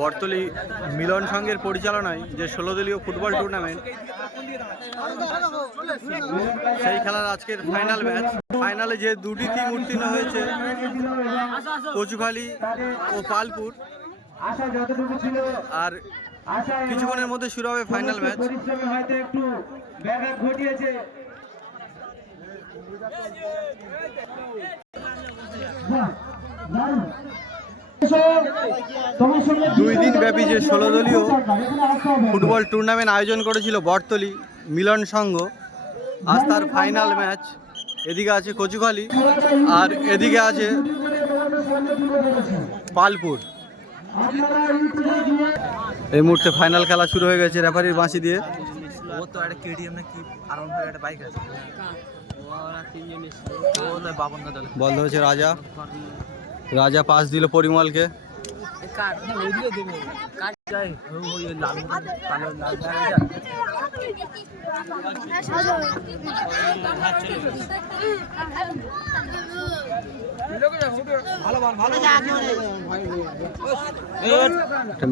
বর্তলি মিলন সংঘের পরিচালনায় যে 16 দলীয় ফুটবল টুর্নামেন্ট, সেই খেলার আজকের ফাইনাল ম্যাচ। ফাইনালে যে দুটি টিম উত্তীর্ণ হয়েছে, কচুখালী ও পালপুর, আর কিছুক্ষণের মধ্যে শুরু হবে ফাইনাল ম্যাচ। দুই দিন ব্যাপী যে 16 দলীয় ফুটবল টুর্নামেন্ট আয়োজন করেছিল বর্তলি মিলন সংঘ, আজ তার ফাইনাল ম্যাচ। এদিকে আছে কচুখালী আর এদিকে আছে পালপুর। এই মুহূর্তে ফাইনাল খেলা শুরু হয়ে গেছে রেফারির বাঁশি দিয়ে। বল ধরেছে রাজা, রাজা পাস দিল পরিমলকে।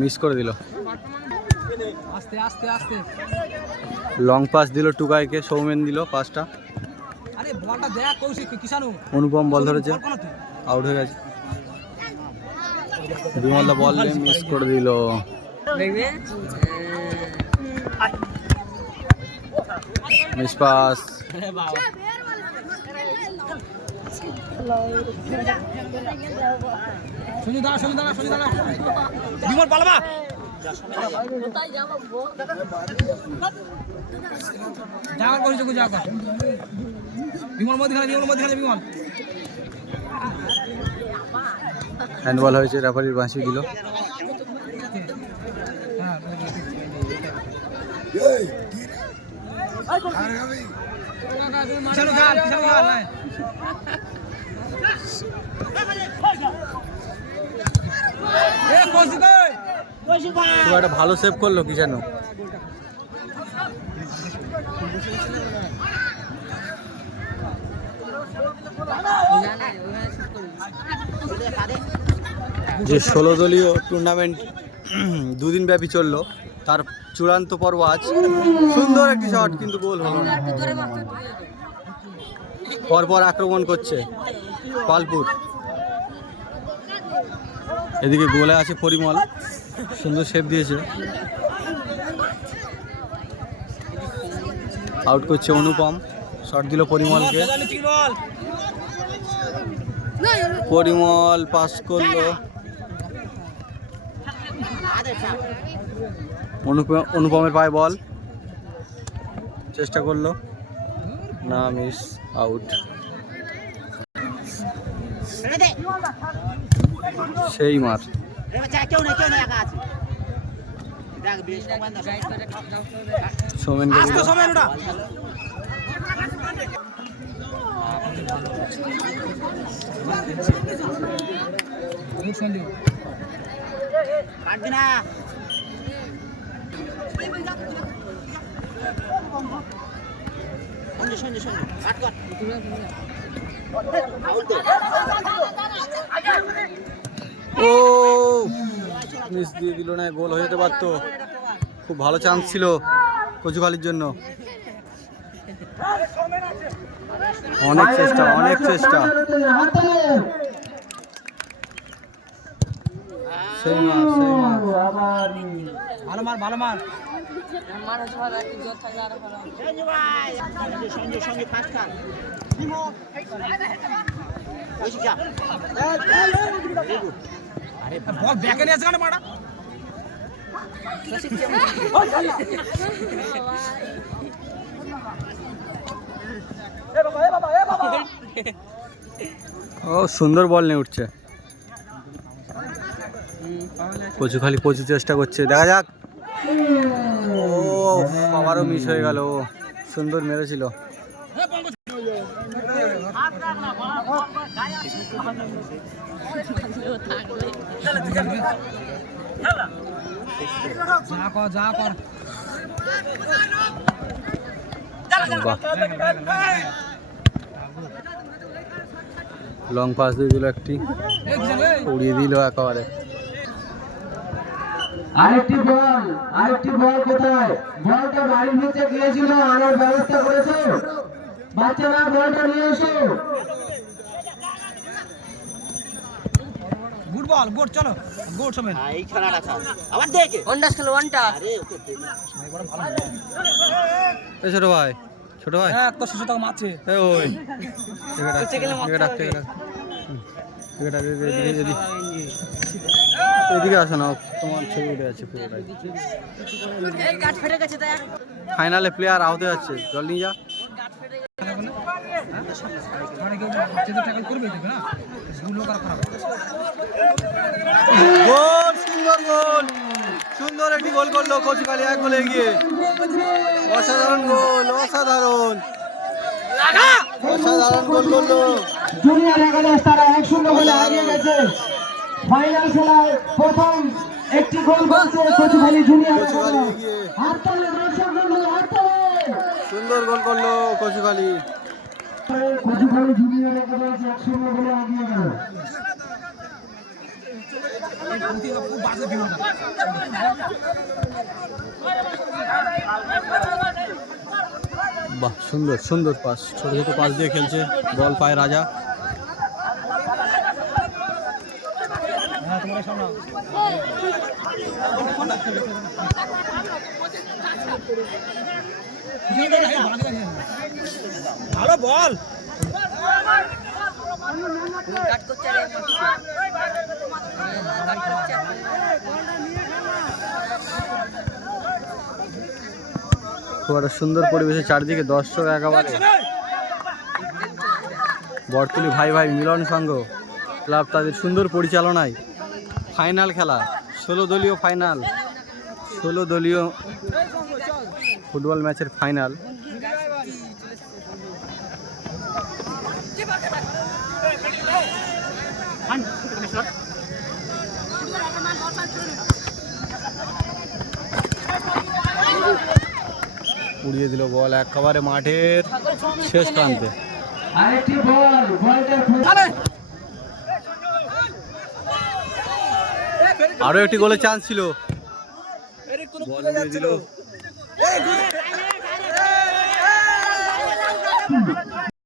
মিস করে দিল। লং পাস দিল টুকাইকে, সৌমেন দিল পাসটা। অনুপম বল ধরেছে, আউট হয়ে গেছে। বিমলদা বল মিস করে দিল। Miss pass. বিমল পালবা হ্যান্ডবল হয়েছে, রেফারির বাঁশি দিল। একটা ভালো সেভ করলো কি যেন। যে 16 দলীয় টুর্নামেন্ট দুদিন ব্যাপী চললো, তার চূড়ান্ত পর্ব আজ। সুন্দর একটি শট, কিন্তু গোল হলো না। পরপর আক্রমণ করছে পালপুর। এদিকে গোলে আছে পরিমল, সুন্দর সেভ দিয়েছে। আউট করছে অনুপম, শট দিল পরিমলকে। পরিমল পাস করলো, অনুপমের পায়ে বল, চেষ্টা করলো না, মিস, আউট। সেই মার। সৌমেন ও মিস দিয়ে দিল না, গোল হয়ে যেতে পারতো। খুব ভালো চান্স ছিল কচুখালীর জন্য। অনেক চেষ্টা, অনেক চেষ্টা। সেই মার, সেই মার। ভালো মার, ভালো মার। বল ব্যাকে নিয়ে আসছে কেন মারা? ও সুন্দর বল নিয়ে উঠছে। কচুখালী প্রচুর চেষ্টা করছে, দেখা যাক। ও আবারও মিস হয়ে গেল। সুন্দর মেরেছিল। লং পাস দিয়ে দিল একটি, উড়িয়ে দিল একেবারে। আরেকটি বল কোথায়? বলটা বাড়ির নিচে গিয়েছিল, আনার ব্যবস্থা করেছে। বাচ্চারা বলটা নিয়ে এসো। গুড বল, গুড, চলো গুড সমেত। এই খেলাটা খেল আবার দেখে ওয়ানডাস খেলো ওয়ানটা। আরে ওকে দে এই ছোট ভাই, ছোট ভাই হ্যাঁ তো শিশু তোকে মারছে। এই ওই এদিকে আসো না, তোমার ছবি উঠে আছে পুরোটাই। এই গাট ফেটে গেছে তাই ফাইনালে প্লেয়ার আহত যাচ্ছে, জল নিয়ে যা। মানে কেউ বাচ্চাদের ট্যাকল করবে দেখবে না, গুলো করা খারাপ। গোল, সুন্দর গোল, সুন্দর একটি গোল করলো কচুখালী, এক গোলে এগিয়ে। অসাধারণ গোল, অসাধারণ অসাধারণ গোল করলো। জুনিয়র একাদশ তারা 1-0 গোলে এগিয়ে গেছে। ফাইনাল খেলায় প্রথম একটি গোল করেছে কচুখালী জুনিয়র কচুখালী একাদশ। এগিয়ে, হাততালি দর্শকবৃন্দ, হাততালি। সুন্দর গোল করলো কচুখালী। কচুখালী জুনিয়র একাদশ 1-0 গোলে এগিয়ে গেল। খুব বাজে ভিউ। বাহ, সুন্দর সুন্দর পাস, ছোট ছোট পাস দিয়ে খেলছে, বল পায় রাজা। হ্যাঁ তোমার সামনে ভালো বল। কাট করছে রে কাট করছে। খুব একটা সুন্দর পরিবেশে, চারদিকে দর্শক একেবারে। বরতলি ভাই ভাই মিলন সংঘ ক্লাব তাদের সুন্দর পরিচালনায় ফাইনাল খেলা, 16 দলীয় ফাইনাল, 16 দলীয় ফুটবল ম্যাচের ফাইনাল। উড়িয়ে দিল বল একেবারে মাঠের শেষ প্রান্তে। আরেকটি বল, বলটা আরো একটি গোলের চান্স ছিল, বল উড়িয়ে দিল।